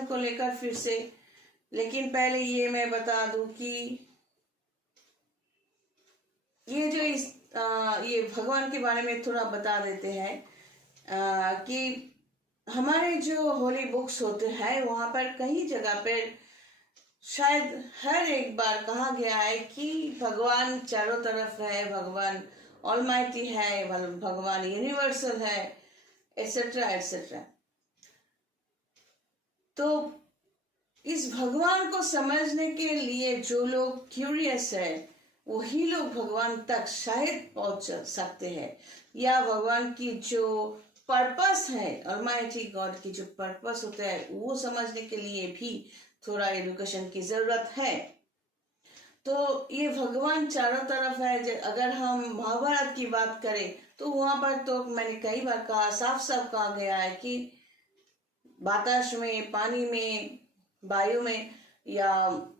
Discussion को लेकर फिर से। लेकिन पहले ये मैं बता दूं कि ये जो ये भगवान के बारे में थोड़ा बता देते हैं कि हमारे जो होली बुक्स होते हैं वहां पर कई जगह पर शायद हर एक बार कहा गया है कि भगवान चारों तरफ है, भगवान ऑलमाइटी है, भगवान यूनिवर्सल है, एटसेट्रा एटसेट्रा। तो इस भगवान को समझने के लिए जो लोग क्यूरियस है वही लोग भगवान तक शायद पहुंच सकते हैं, या भगवान की जो पर्पस है, ऑलमाइटी गॉड की जो पर्पस होता है वो समझने के लिए भी थोड़ा एजुकेशन की जरूरत है। तो ये भगवान चारों तरफ है। अगर हम महाभारत की बात करें तो वहां पर तो मैंने कई बार कहा, साफ साफ कहा गया है कि बाताश में, पानी में, वायु में, या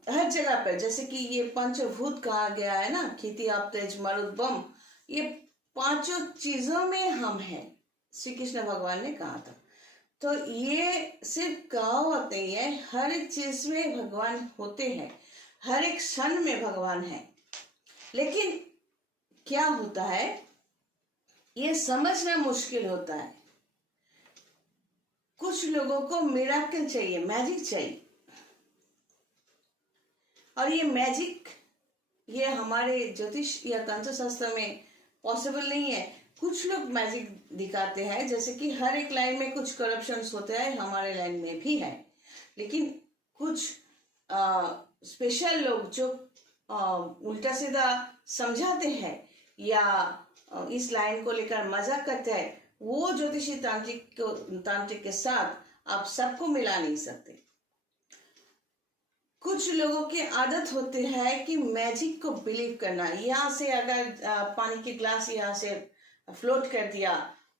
हर जगह पर, जैसे कि ये पंचभूत कहा गया है ना, खेती आप तेज मरुद बम, ये पांचों चीजों में हम हैं, श्री कृष्ण भगवान ने कहा था। तो ये सिर्फ कहावत नहीं है, हर एक चीज में भगवान होते हैं, हर एक क्षण में भगवान है। लेकिन क्या होता है, ये समझना मुश्किल होता है। कुछ लोगों को मिराकल चाहिए, मैजिक चाहिए, और ये मैजिक ये हमारे ज्योतिष या तंत्र शास्त्र में पॉसिबल नहीं है। कुछ लोग मैजिक दिखाते हैं, जैसे कि हर एक लाइन में कुछ करप्शंस होते हैं, हमारे लाइन में भी है। लेकिन कुछ स्पेशल लोग जो उल्टा सीधा समझाते हैं या इस लाइन को लेकर मजाक करते हैं, वो ज्योतिषी तांत्रिक के साथ आप सबको मिला नहीं सकते। कुछ लोगों की आदत होती है कि मैजिक को बिलीव करना। यहाँ से अगर पानी की ग्लास यहाँ से फ्लोट कर दिया,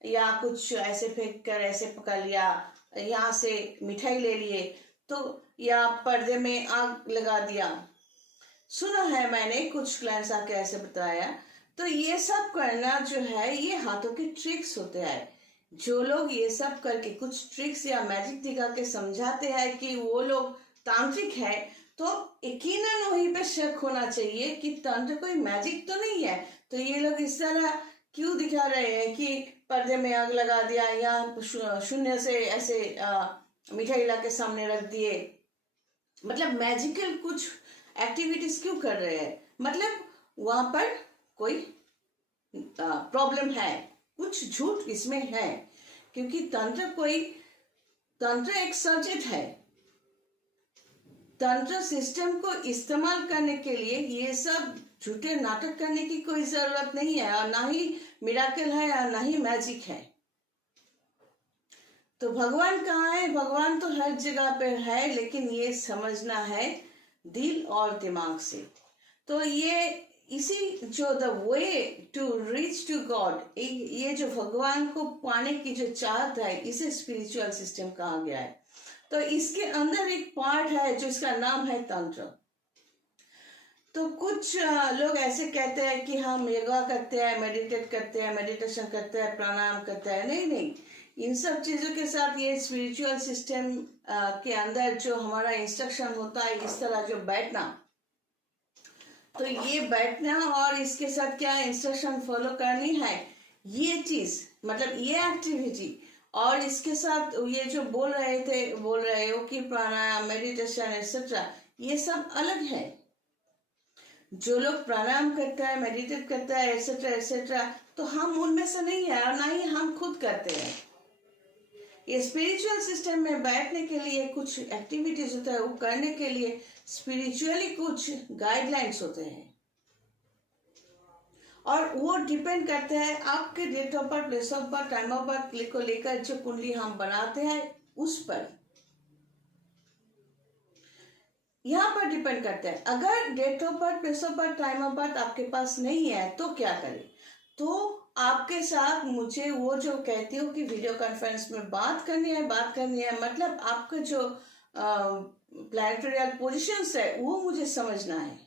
या कुछ ऐसे फेंक कर ऐसे पकड़ लिया, यहाँ से मिठाई ले लिए, तो या पर्दे में आग लगा दिया। सुना है मैंने, कुछ क्लाइंट्स आके ऐसे बताया। तो ये सब करना जो है ये हाथों के ट्रिक्स होते हैं। जो लोग ये सब करके कुछ ट्रिक्स या मैजिक दिखा के समझाते हैं कि वो लोग तांत्रिक है, तो यकीनन वहीं पे शक होना चाहिए कि तंत्र कोई मैजिक तो नहीं है। तो ये लोग इस तरह क्यों दिखा रहे हैं कि पर्दे में आग लगा दिया या शून्य से ऐसे मिठाई ला के सामने रख दिए, मतलब मैजिकल कुछ एक्टिविटीज क्यों कर रहे हैं? मतलब वहां पर कोई प्रॉब्लम है, कुछ झूठ इसमें है। क्योंकि तंत्र एक सब्जेक्ट है। तंत्र सिस्टम को इस्तेमाल करने के लिए ये सब झूठे नाटक करने की कोई जरूरत नहीं है, और ना ही मिराकल है और ना ही मैजिक है। तो भगवान कहाँ है? भगवान तो हर जगह पर है, लेकिन ये समझना है दिल और दिमाग से। तो ये इसी जो the way to reach to God, ये जो भगवान को पाने की जो चाहत है, इसे स्पिरिचुअल सिस्टम कहा गया है। तो इसके अंदर एक पार्ट है जो इसका नाम है तंत्र। तो कुछ लोग ऐसे कहते हैं कि हम योगा करते हैं, मेडिटेट करते हैं, मेडिटेशन करते हैं, प्राणायाम करते हैं। नहीं नहीं, इन सब चीजों के साथ ये स्पिरिचुअल सिस्टम के अंदर जो हमारा इंस्ट्रक्शन होता है, इस तरह जो बैठना, तो ये बैठना और इसके साथ क्या इंस्ट्रक्शन फॉलो करनी है, ये चीज मतलब ये एक्टिविटी, और इसके साथ ये जो बोल रहे हो कि प्राणायाम, मेडिटेशन एक्सेट्रा, ये सब अलग है। जो लोग प्राणायाम करता है, मेडिटेट करता है एक्सेट्रा एक्सेट्रा, तो हम उनमें से नहीं है, और ना ही हम खुद करते हैं। ये स्पिरिचुअल सिस्टम में बैठने के लिए कुछ एक्टिविटीज होता है, वो करने के लिए स्पिरिचुअली कुछ गाइडलाइंस होते हैं, और वो डिपेंड करते हैं आपके date of birth, place of birth, time of birth को लेकर जो कुंडली हम बनाते हैं उस पर, यहाँ पर डिपेंड करता है। अगर date of birth, place of birth, time of birth आपके पास नहीं है तो क्या करें? तो आपके साथ मुझे वो जो कहती हूँ कि वीडियो कॉन्फ्रेंस में बात करनी है, मतलब आपका जो प्लैनेटरी पोजीशंस है वो मुझे समझना है।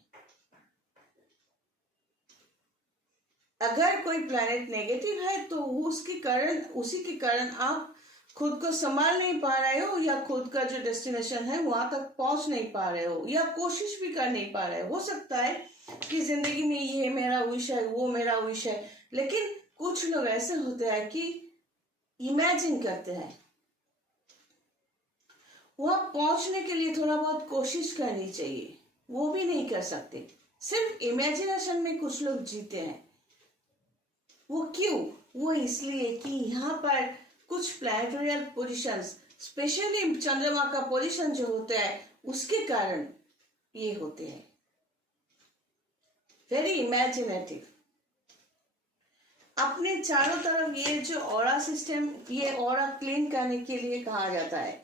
अगर कोई प्लैनेट नेगेटिव है तो उसी के कारण आप खुद को संभाल नहीं पा रहे हो, या खुद का जो डेस्टिनेशन है वहां तक पहुंच नहीं पा रहे हो, या कोशिश भी कर नहीं पा रहे हो सकता है कि जिंदगी में ये मेरा विश है, वो मेरा विश है, लेकिन कुछ लोग ऐसे होते हैं कि इमेजिन करते हैं, वहां पहुंचने के लिए थोड़ा बहुत कोशिश करनी चाहिए, वो भी नहीं कर सकते, सिर्फ इमेजिनेशन में कुछ लोग जीते हैं। वो क्यों? वो इसलिए कि यहाँ पर कुछ प्लैनेटोरियल पोजिशंस, स्पेशली चंद्रमा का पोजीशन जो होता है उसके कारण ये होते हैं। Very imaginative. अपने चारों तरफ ये जो ऑरा सिस्टम, ये ऑरा क्लीन करने के लिए कहा जाता है।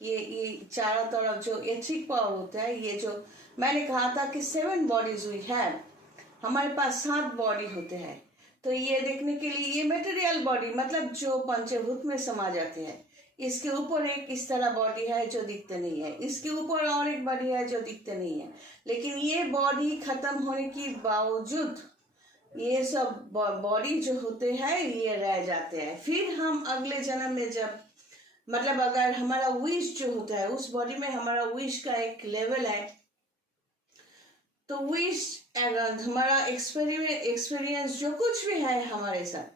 ये चारों तरफ जो एथिक पावर होता है, ये जो मैंने कहा था कि 7 बॉडीज वी हैव, हमारे पास 7 बॉडी होते हैं। तो ये देखने के लिए ये मटेरियल बॉडी मतलब जो पंचभूत में समा जाते हैं, इसके ऊपर एक इस तरह बॉडी है जो दिखते नहीं है, इसके ऊपर और एक बॉडी है जो दिखते नहीं है, लेकिन ये बॉडी खत्म होने के बावजूद ये सब बॉडी जो होते हैं ये रह जाते हैं। फिर हम अगले जन्म में जब मतलब अगर हमारा विश जो होता है उस बॉडी में हमारा विश का एक लेवल है, तो विश हमारा एक्सपीरियंस जो कुछ भी है हमारे साथ,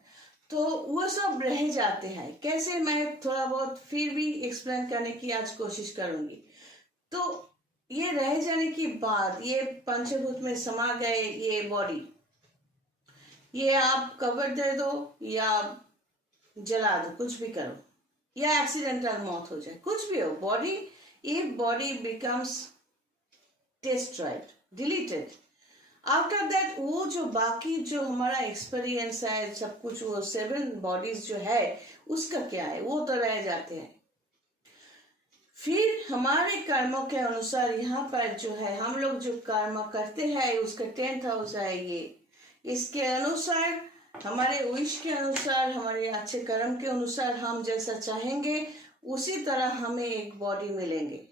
तो वो सब रह जाते हैं। कैसे, मैं थोड़ा बहुत फिर भी एक्सप्लेन करने की आज कोशिश करूंगी। तो ये रह जाने की बात, ये पंचभूत में समा गए ये बॉडी, ये आप कवर दे दो या जला दो, कुछ भी करो, या एक्सीडेंटल मौत हो जाए, कुछ भी हो, बॉडी, ये body becomes destroyed, deleted. After that वो जो बाकी जो हमारा एक्सपीरियंस है सब कुछ, वो 7 बॉडीज जो है उसका क्या है, वो तो रह जाते हैं। फिर हमारे कर्मों के अनुसार यहाँ पर जो है हम लोग जो कर्म करते हैं उसका 10th हाउस है ये, इसके अनुसार हमारे विश के अनुसार, हमारे अच्छे कर्म के अनुसार हम जैसा चाहेंगे उसी तरह हमें एक बॉडी मिलेंगे।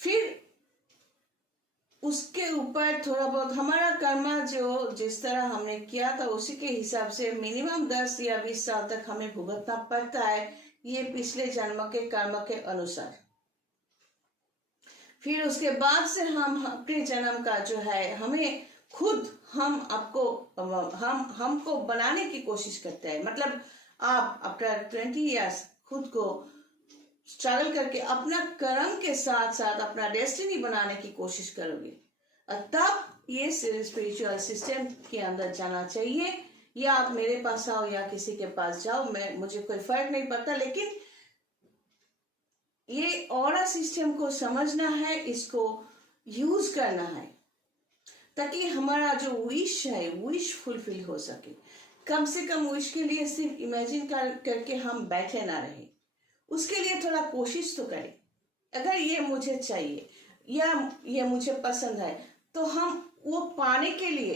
फिर उसके ऊपर थोड़ा बहुत हमारा कर्म जो जिस तरह हमने किया था उसी के हिसाब से मिनिमम 10 या 20 साल तक हमें भुगतना पड़ता है, ये पिछले जन्म के कर्म के अनुसार। फिर उसके बाद से हम अपने जन्म का जो है हमें खुद हमको बनाने की कोशिश करते हैं। मतलब आप आफ्टर 20 ईयर्स खुद को स्ट्रगल करके अपना कर्म के साथ साथ अपना डेस्टिनी बनाने की कोशिश करोगे, तब ये स्पिरिचुअल सिस्टम के अंदर जाना चाहिए। या आप मेरे पास आओ या किसी के पास जाओ, मुझे कोई फर्क नहीं पड़ता, लेकिन ये ऑरा सिस्टम को समझना है, इसको यूज करना है, ताकि हमारा जो विश है विश फुलफिल हो सके। कम से कम विश के लिए सिर्फ इमेजिन करके हम बैठे ना रहे, उसके लिए थोड़ा कोशिश तो करें। अगर ये मुझे चाहिए या ये मुझे पसंद है, तो हम वो पाने के लिए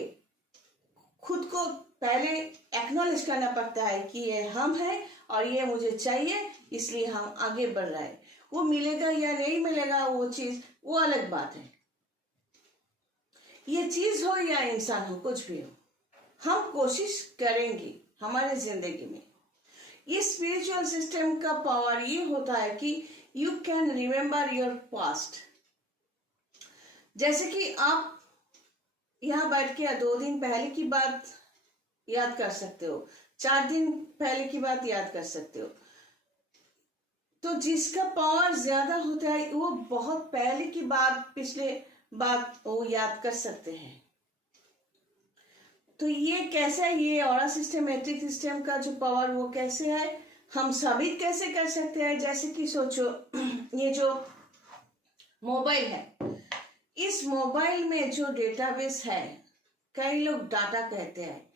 खुद को पहले एक्नॉलेज करना पड़ता है कि ये हम हैं और ये मुझे चाहिए, इसलिए हम आगे बढ़ रहे हैं। वो मिलेगा या नहीं मिलेगा वो चीज, वो अलग बात है। ये चीज हो या इंसान हो, कुछ भी हो, हम कोशिश करेंगे हमारे जिंदगी में। ये स्पिरिचुअल सिस्टम का पावर ये होता है कि you can remember your past. जैसे कि आप यहाँ बैठ के 2 दिन पहले की बात याद कर सकते हो, 4 दिन पहले की बात याद कर सकते हो। तो जिसका पावर ज्यादा होता है वो बहुत पहले की बात, पिछले बात वो याद कर सकते हैं। तो ये कैसा है, ये ऑरा सिस्टम, मैट्रिक सिस्टम का जो पावर वो कैसे है, हम साबित कैसे कर सकते हैं। जैसे कि सोचो ये जो मोबाइल है, इस मोबाइल में जो डेटाबेस है, कई लोग डाटा कहते हैं,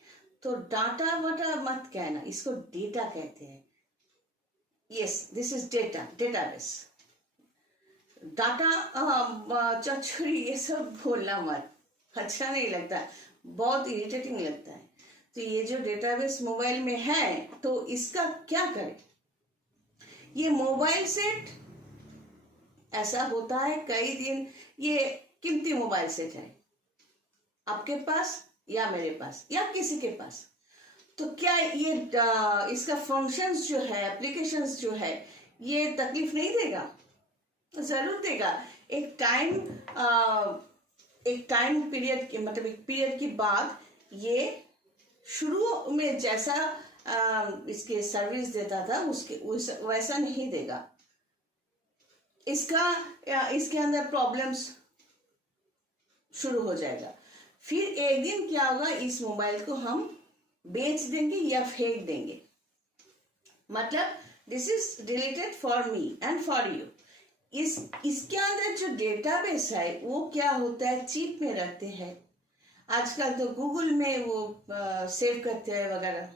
तो डाटा वाटा मत कहना, इसको डेटा कहते हैं। Yes, this is data, database. Data चचुरी ये सब बोलना मत, अच्छा नहीं लगता, बहुत इरिटेटिंग लगता है। तो ये जो डेटाबेस मोबाइल में है, तो इसका क्या करें। ये मोबाइल सेट ऐसा होता है कई दिन, ये कीमती मोबाइल सेट है आपके पास या मेरे पास या किसी के पास, तो क्या ये इसका फंक्शंस जो है, एप्लीकेशंस जो है, ये तकलीफ नहीं देगा? जरूर देगा। एक टाइम पीरियड के मतलब एक पीरियड के बाद ये शुरू में जैसा इसके सर्विस देता था वैसा नहीं देगा। इसके अंदर प्रॉब्लम्स शुरू हो जाएगा। फिर एक दिन क्या होगा, इस मोबाइल को हम बेच देंगे या फेंक देंगे। मतलब this is deleted for me and for you. इसके अंदर जो डेटाबेस है वो क्या होता है, चिप में रखते हैं। आजकल तो गूगल में वो सेव करते हैं वगैरह।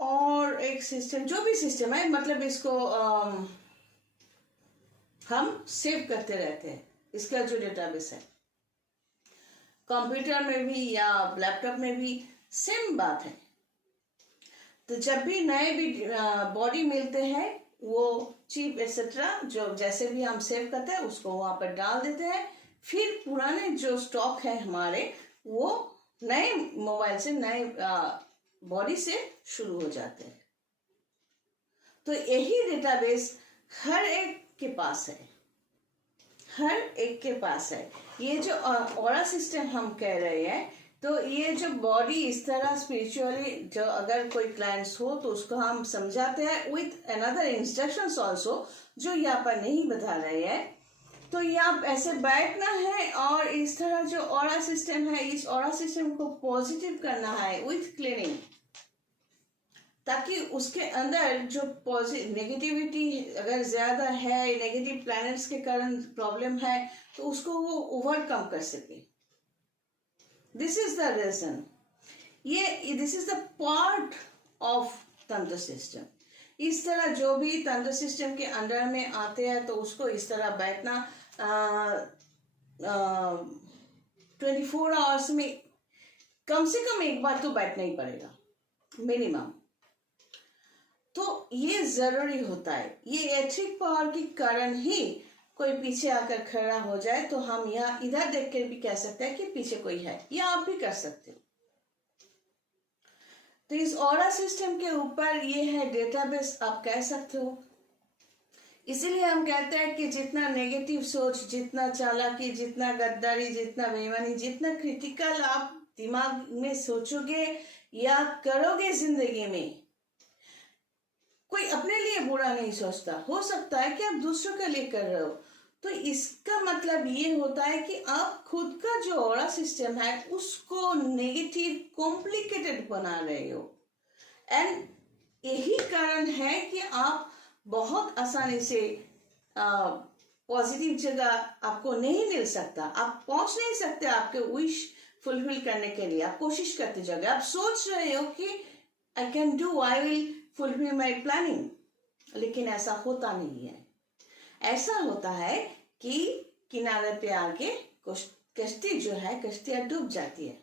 और एक सिस्टम, जो भी सिस्टम है, मतलब इसको हम सेव करते रहते हैं। इसका जो डेटाबेस है, कंप्यूटर में भी या लैपटॉप में भी सेम बात है। तो जब भी नए भी बॉडी मिलते हैं, वो चिप एक्सेट्रा जो जैसे भी हम सेव करते हैं उसको वहां पर डाल देते हैं। फिर पुराने जो स्टॉक है हमारे, वो नए मोबाइल से, नए बॉडी से शुरू हो जाते हैं। तो यही डेटाबेस हर एक के पास है, हर एक के पास है। ये जो ऑरा सिस्टम हम कह रहे हैं, तो ये जो बॉडी इस तरह स्पिरिचुअली, जो अगर कोई क्लाइंट्स हो तो उसको हम समझाते हैं विथ अनदर इंस्ट्रक्शंस ऑल्सो, जो यहाँ पर नहीं बता रहे हैं। तो यहाँ ऐसे बैठना है और इस तरह जो ऑरा सिस्टम है, इस ऑरा सिस्टम को पॉजिटिव करना है विथ क्लीनिंग, ताकि उसके अंदर जो नेगेटिविटी अगर ज्यादा है, नेगेटिव प्लैनेट्स के कारण प्रॉब्लम है, तो उसको वो ओवरकम कर सके। This is the reason. This is the part of tantra system. इस तरह जो भी तंत्र सिस्टम के अंडर में आते हैं, तो उसको इस तरह बैठना 24 आवर्स में कम से कम एक बार तो बैठना ही पड़ेगा, मिनिमम। तो ये जरूरी होता है। ये एथिक पावर के कारण ही कोई पीछे आकर खड़ा हो जाए तो हम यहाँ इधर देख कर भी कह सकते हैं कि पीछे कोई है, या आप भी कर सकते हो। तो इस ऑरा सिस्टम के ऊपर ये है डेटाबेस, आप कह सकते हो। इसीलिए हम कहते हैं कि जितना नेगेटिव सोच, जितना चालाकी, जितना गद्दारी, जितना बेईमानी, जितना क्रिटिकल आप दिमाग में सोचोगे या करोगे जिंदगी में, कोई अपने लिए बुरा नहीं सोचता। हो सकता है कि आप दूसरों के लिए कर रहे हो, तो इसका मतलब ये होता है कि आप खुद का जो ऑरा सिस्टम है उसको नेगेटिव, कॉम्प्लिकेटेड बना रहे हो। एंड यही कारण है कि आप बहुत आसानी से पॉजिटिव जगह आपको नहीं मिल सकता, आप पहुंच नहीं सकते आपके विश फुलफिल करने के लिए। आप कोशिश करते जाओगे, आप सोच रहे हो कि I can do, I will fulfil my planning, लेकिन ऐसा होता नहीं है। ऐसा होता है कि किनारे पे आके कश्ती जो है, कश्तियां डूब जाती है।